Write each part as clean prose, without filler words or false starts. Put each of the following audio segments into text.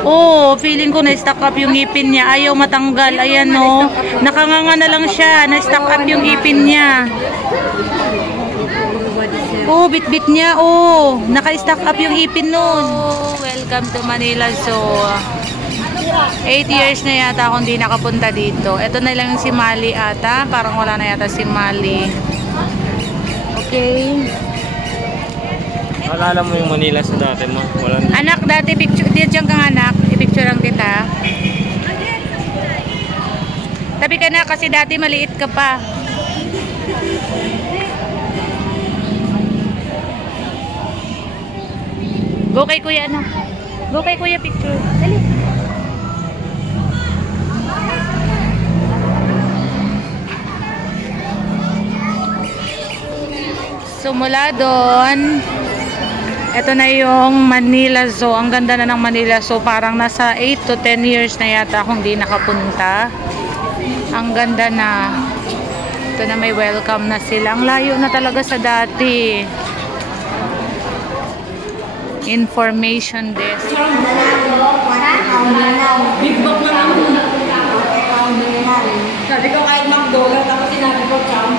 Oh, feeling ko na-stuck up yung ngipin niya. Ayaw matanggal. Ayan, no. Nakanganga na lang siya. Na-stuck up yung ngipin niya. Oh, bit-bit niya. Oh, naka-stuck up yung ngipin nun. Oh, welcome to Manila Zoo. 8 years na yata akong di nakapunta dito. Ito na lang si Mali ata. Parang wala na yata si Mali. Okay. Alala mo yung Manila sa dati mo? Wala na. Anak, dati picture dyan kang anak. I-picture lang kita. Tabi ka na kasi dati maliit ka pa. Go kay kuya, anak. Go kay kuya, picture. Dali. So mula doon, ito na yung Manila Zoo. Ang ganda na ng Manila Zoo. Parang nasa 8 to 10 years na yata akong di nakapunta. Ang ganda na. Ito na may welcome na sila. Ang layo na talaga sa dati. Information desk. Sabi ko kahit McDonald's, tapos sinabi ko, Cham.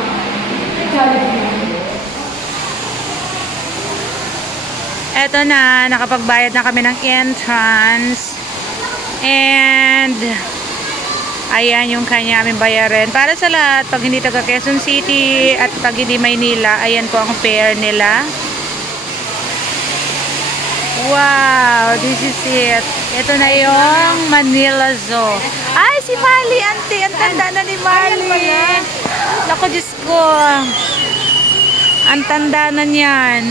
Eto na, nakapagbayad na kami ng entrance. And ayan yung kanya aming bayarin. Para sa lahat, pag hindi taga Quezon City at pag hindi Maynila, ayan po ang fare nila. Wow, this is it. Ito na yung Manila Zoo. Ay, si Mali, auntie. Ang tanda na ni Mali. Naku, Diyos ko. Ang tanda na niyan.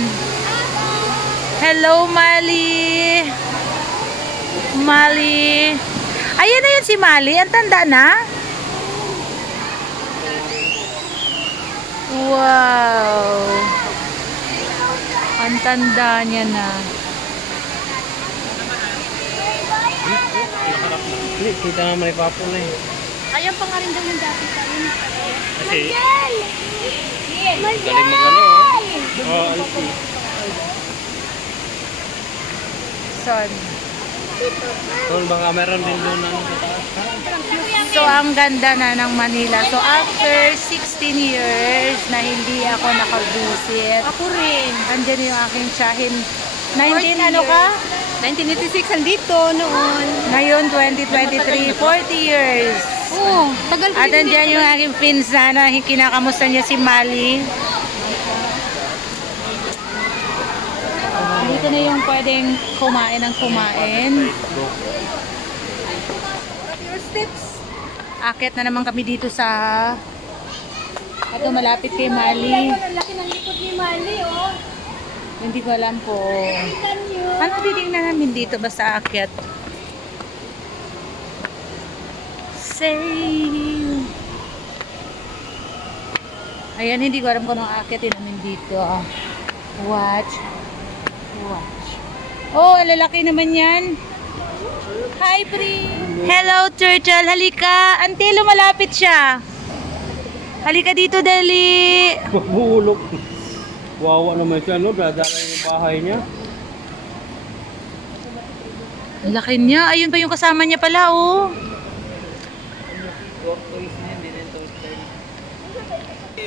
Hello, Mali. Mali. Ayan na yun si Mali. Ang tanda na. Wow. Ang tanda niya na. Kita nga may papo na eh. Ayaw pa nga rin daw yung dati tayo. Kasi galing mag-ano oh. Oh, alti. Son. Doon baka meron din doon ano sa taas. So, ang ganda na ng Manila. So, after 16 years na hindi ako nakabusit. Ako rin. Andyan yung aking tsahin. 19 ano ka? 1986 andito noon. Ngayon, 2023, 40 years. Oo, tagal At andyan yung aking pinsan na kinakamusta niya si Mali. Dito na yung pwedeng kumain ng kumain. Your steps. Akit na naman kami dito sa... Ito, malapit kay Mali. Ang laki ng likod ni Mali, oh. Hindi ko alam po. Tingnan nyo. Ano titingnan namin dito basta akyat? Save. Ayan, hindi ko alam kung anong akyatin namin dito. Watch. Watch. Oh, lalaki naman yan. Hi, Pri. Hello, turtle. Halika. Auntie, lumalapit siya. Halika dito, dali. Mahulog. Wawa naman siya, no? Dadala yung bahay niya. Ang laki niya. Ayun pa yung kasama niya pala, oh.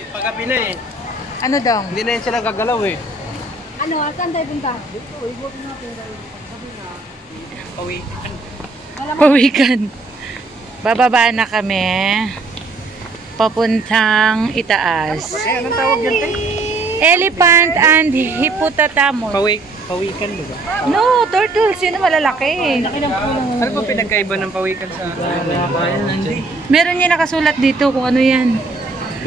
Paggabi na eh. Ano daw? Hindi na yun sila gagalaw eh. Ano, saan tayo punta? Pawikan. Pawikan. Bababa na kami. Papuntang itaas. Eh, anong tawag yan, te? Elephant and hippopotamus. Pawikan ba ba? No, turtles. Yun ang malalaki. Ano ba pinagkaiba ng pawikan sa bayan? Hindi. Meron niya nakasulat dito kung ano yan.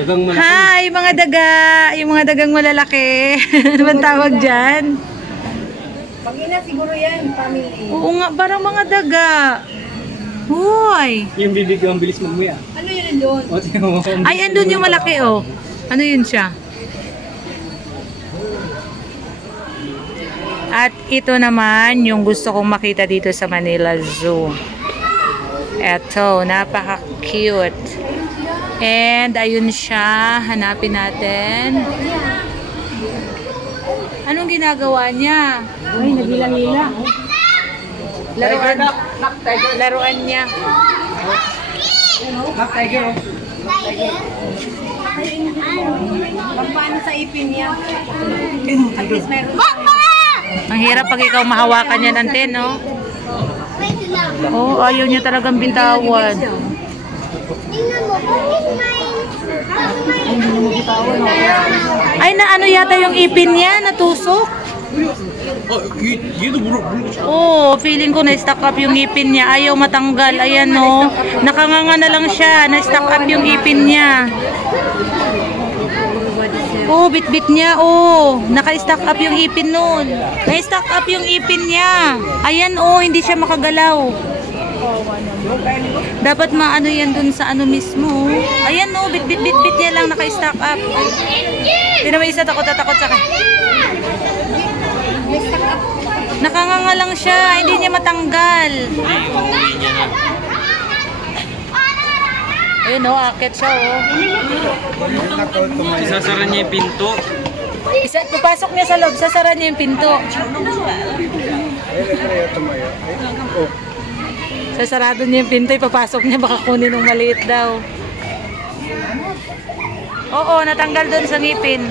Dagang malaki. Hi, mga daga. Yung mga dagang malalaki. Ano bang tawag dyan? Pangina siguro yan, family. Oo nga, parang mga daga. Hoy. Yung bibig ko ang bilis magmuya. Ano yun doon? Ay, andun yung malaki, oh. Ano yun siya? At ito naman yung gusto kong makita dito sa Manila Zoo. Eto, napaka-cute. And ayun siya, hanapin natin. Anong ginagawa niya? Ay, nagila-hila. Laruan. Laruan niya. Tiger. Paano sa ipin niya? At least meron. Ang hirap pag ikaw mahawakan yan, ante, no? Oh, ayaw niya talagang bitawan. Ay, na ano yata yung ipin niya? Natusok? Oh, feeling ko na-stuck up yung ipin niya. Ayaw matanggal. Ayan, no? Nakanganga na lang siya. Na-stuck up yung ipin niya. Oh, bit-bit niya. Oh, naka-stuck up yung ipin nun. Na-stuck up yung ipin niya. Ayan, oh, hindi siya makagalaw. Dapat maano yan dun sa ano mismo. Ayan, oh, bit-bit niya lang naka-stuck up. Hindi naman isa takot sa nakanganga lang siya, hindi niya matanggal. Ayun, oh, akit siya, oh. Isasara niya yung pinto. Papasok niya sa loob, sasara niya yung pinto. Sasarado niya yung pinto, ipapasok niya, baka kunin ng maliit daw. Oo, natanggal doon sa ngipin.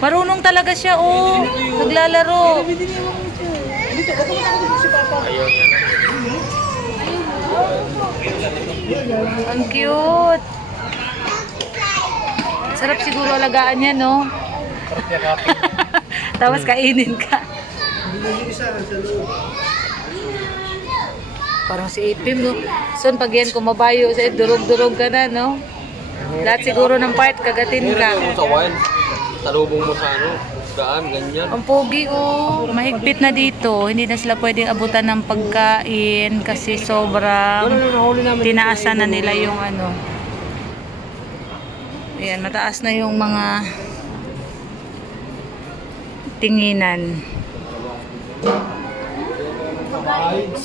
Marunong talaga siya, oh. Naglalaro. Ang cute. Sarap siguro alagaan niya, no? Tapos kainin ka. Parang si Ipim, no? So, pag yan kumabayo, durog-durog ka na, no? Lahat siguro ng part, kagatin ka. Talubong mo sa ano, daan, ganyan. Ang pogi, oh. Mahigpit na dito. Hindi na sila pwedeng abutan ng pagkain kasi sobrang tinaasan na nila yung ano. Ayan, mataas na yung mga tinginan.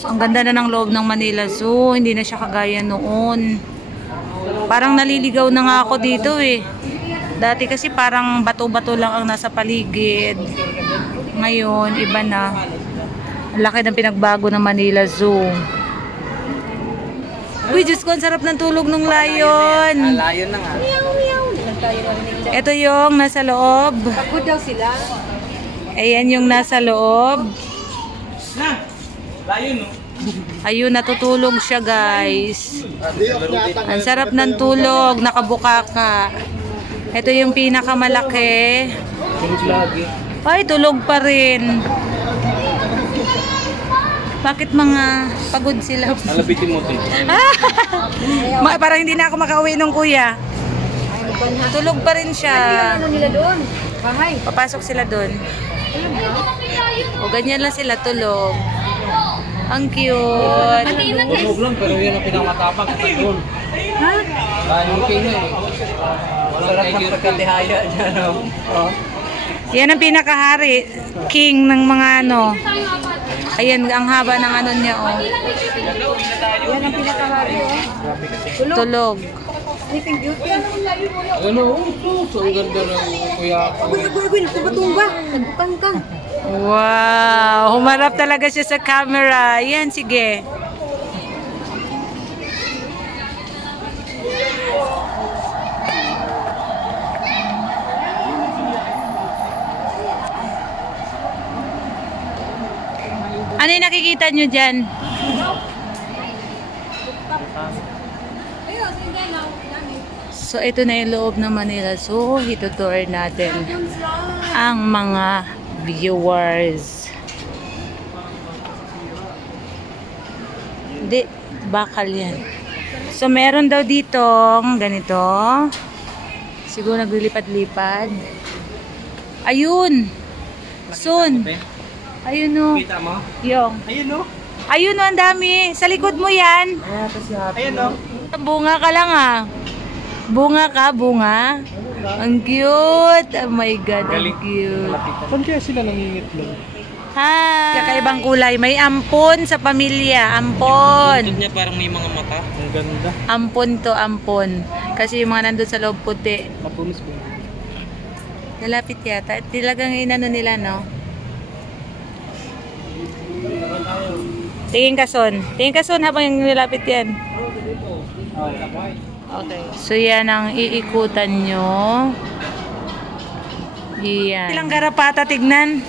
Ang ganda na ng loob ng Manila Zoo. Hindi na siya kagaya noon. Parang naliligaw na nga ako dito eh. Dati kasi parang bato-bato lang ang nasa paligid. Ngayon, iba na. Ang laki ng pinagbago ng Manila Zoo. Uy, Diyos ko, ang sarap ng tulog ng lion. Lion na nga. Ito yung nasa loob. Pagod daw sila. Ayan yung nasa loob. Lion, no? Ayun, natutulog siya, guys. Ang sarap ng tulog. Nakabuka ka. Ito yung pinakamalaki. Tulog lagi. Ay, tulog pa rin. Bakit mga pagod sila? Alabitin mo, Tin. Parang hindi na ako makauwi nung kuya. Tulog pa rin siya. Ano nila doon? Bahay. Papasok sila doon. O, ganyan lang sila tulog. Ang cute. Tulog lang, pero yun ang pinakamatapang. Yun. Ha? Lion King na eh. Sarap ng pagkatihaya dyan, no? Oh. Yan ang pinakahari. King ng mga ano. Ayan, ang haba ng ano niya, oh. Yan ang pinakahari, oh. Tulog. Sleeping Beauty. Ano? So, ang ganda ng kuya. Agwin, tumba. Nagkang. Wow! Humarap talaga siya sa camera. Yan, sige. Ano yung nakikita nyo dyan? So, ito na yung loob ng Manila Zoo. Itutour natin ang mga viewers. Hindi, bakal yan. So, meron daw dito ganito. Siguro naglilipad-lipad. Ayun! Soon! Ayun o. Kita mo? Yung. Ayun, no? Ayun o, ang dami. Sa likod mo yan. Ayun, no? Bunga ka lang ah. Bunga ka, bunga. Ang cute. Oh my God, ang cute. Saan kaya sila nangingitlog? Hi! Kakaibang kulay. May ampon sa pamilya. Ampon. niya parang may mga mata. Ang ganda. Ampon to, ampon. Kasi yung mga nandun sa loob puti. Matulis ba? Nalapit yata. Talagang inano nila, no? Tingin ka, Son. Tingin ka, Son, habang nilapit yan. Okay. So, yan ang iikutan nyo. Yan. Ilang garapata, tignan.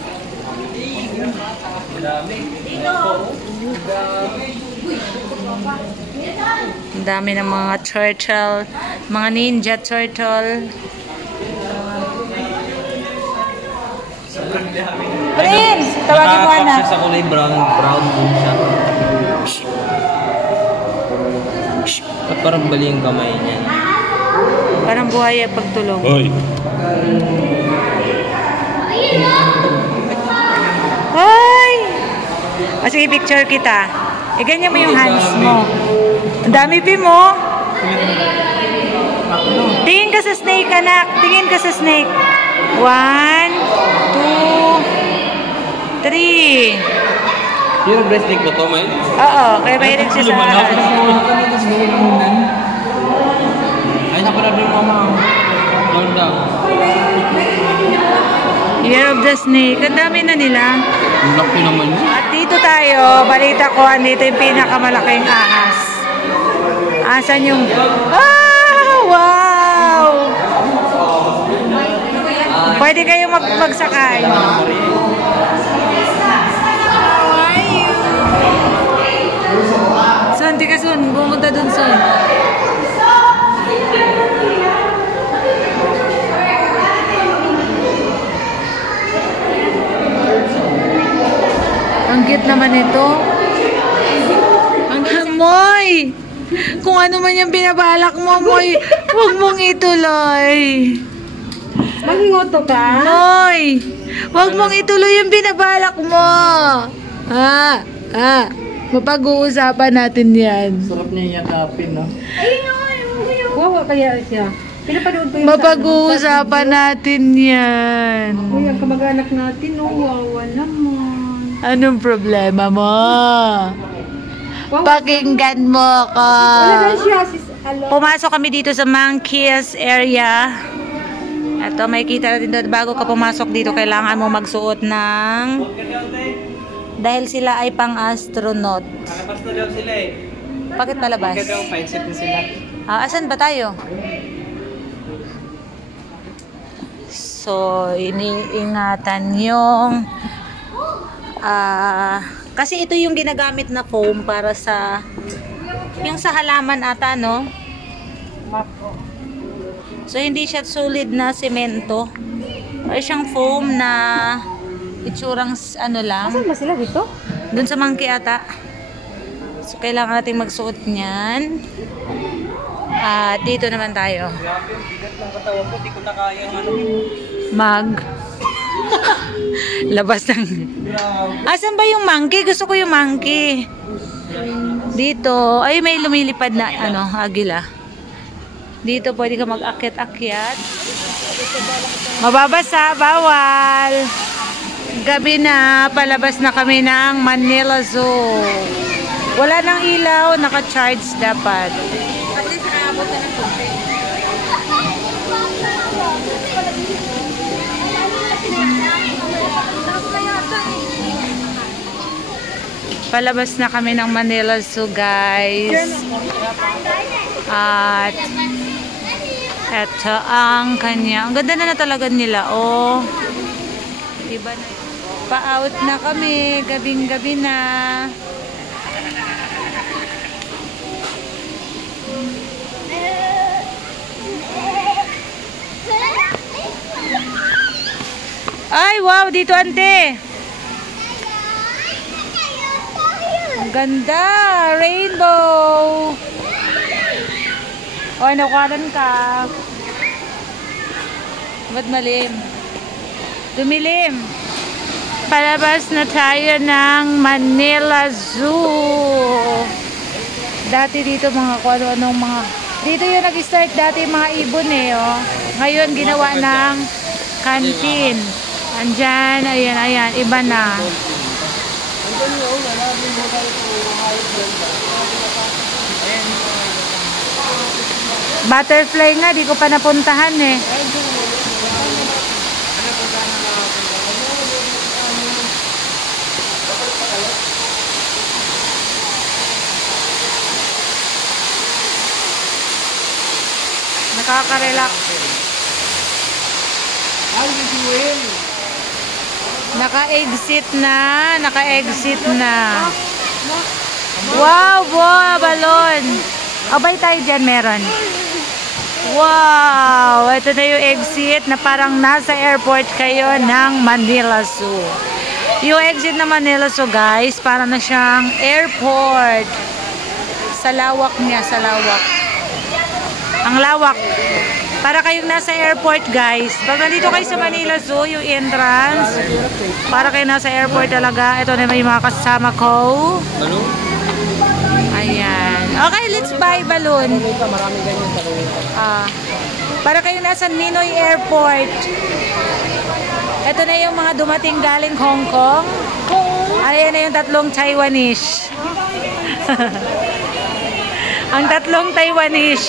Ang dami ng mga turtle. Mga ninja turtle. Prince! Tawagin mo, anak. Sa kulay brown din siya. At parang bali yung kamay niya. Parang buhaya pagtulog. Hoy! Hoy! O sige, picture kita. Ganyan mo yung hands mo. Ang dami pi mo. Tingin ka sa snake, anak. Tingin ka sa snake. 1, 2, 3. Yung breast snake ba to, May? Oo, kaya mahilig siya sa ahas. Ay, naparami yung mama. Jordan. Year of the Snake. Ang dami na nila. Ang laki naman yun. At dito tayo, balita ko, andito yung pinakamalaking ahas. Asan yung... Ah! Wow! Pwede kayo magsakay. Son, tika Son. Pumunta dun, Son. Ang cute naman ito. Moy! Kung ano man yung binabalak mo, Moy, huwag mong ituloy. Mangingoto ka? Moy! Huwag mong ituloy yung binabalak mo. Mapag-uusapan natin yan. Sarap niya yakapin, no? Wawa kaya siya. Pinapanood ko yung Mapag-uusapan natin yan. Uy, ang kamag-anak natin, wawa naman. Anong problema mo? Pakinggan mo ko. Wala na siya, sis. Alo. Pumasok kami dito sa monkeys area. Ito, may kita natin doon. Bago ka pumasok dito, kailangan mo magsuot ng... Dahil sila ay pang-astronaut. Palabas na daw sila eh. Bakit palabas? Kaya daw, mindset na sila. Asan ba tayo? So, iniingatan yung... kasi ito yung ginagamit na foam para sa... Yung sa halaman ata, no? So, hindi siya solid na semento. Ay siyang foam na itsurang ano lang. Saan ba sila dito? Doon sa monkey ata. So, kailangan natin magsuot niyan. At dito naman tayo. Bigat ng katawan ko, di ko na kaya ano. Labas ng... Asan ba yung monkey? Gusto ko yung monkey. Dito. Ay, may lumilipad na agila. Dito pwede ka mag-akyat-akyat. Mababasa, bawal. Gabi na, palabas na kami ng Manila Zoo. Wala nang ilaw, naka-charge dapat. At least nakaabot na ng konti. Palabas na kami ng Manila Zoo, guys. At eto ang kanya. Ang ganda na talaga nila. Oh. Iba na. Pa-out na kami. Gabing-gabi na. Ay, wow. Dito, ante. Ang ganda. Rainbow. O, nakuhanan ka. Ba't malim? Dumilim. Palabas na tayo ng Manila Zoo. Dati dito mga kung ano-anong mga... Dito yung nag-start dati mga ibon eh. Oh. Ngayon ginawa ng canteen. Andyan, ayan, ayan. Iba na. Butterfly nga, di ko pa napuntahan eh. nakaka-relax. Naka-exit na. Wow, boa, balon. Abay tayo dyan, meron. Wow, ito na yung exit na parang nasa airport kayo ng Manila Zoo. Yung exit ng Manila Zoo, guys, parang na siyang airport. Sa lawak niya, sa lawak. Ang lawak. Para kayong nasa airport, guys. Pag nandito kayo sa Manila Zoo, yung entrance, para kayo nasa airport talaga. Ito na may mga kasama ko. Ayan. Okay, let's buy balloon. Para kayo nasa Ninoy Airport. Ito na yung mga dumating galing Hong Kong. Ayan na yung tatlong Taiwanese. Ang tatlong Taiwanese.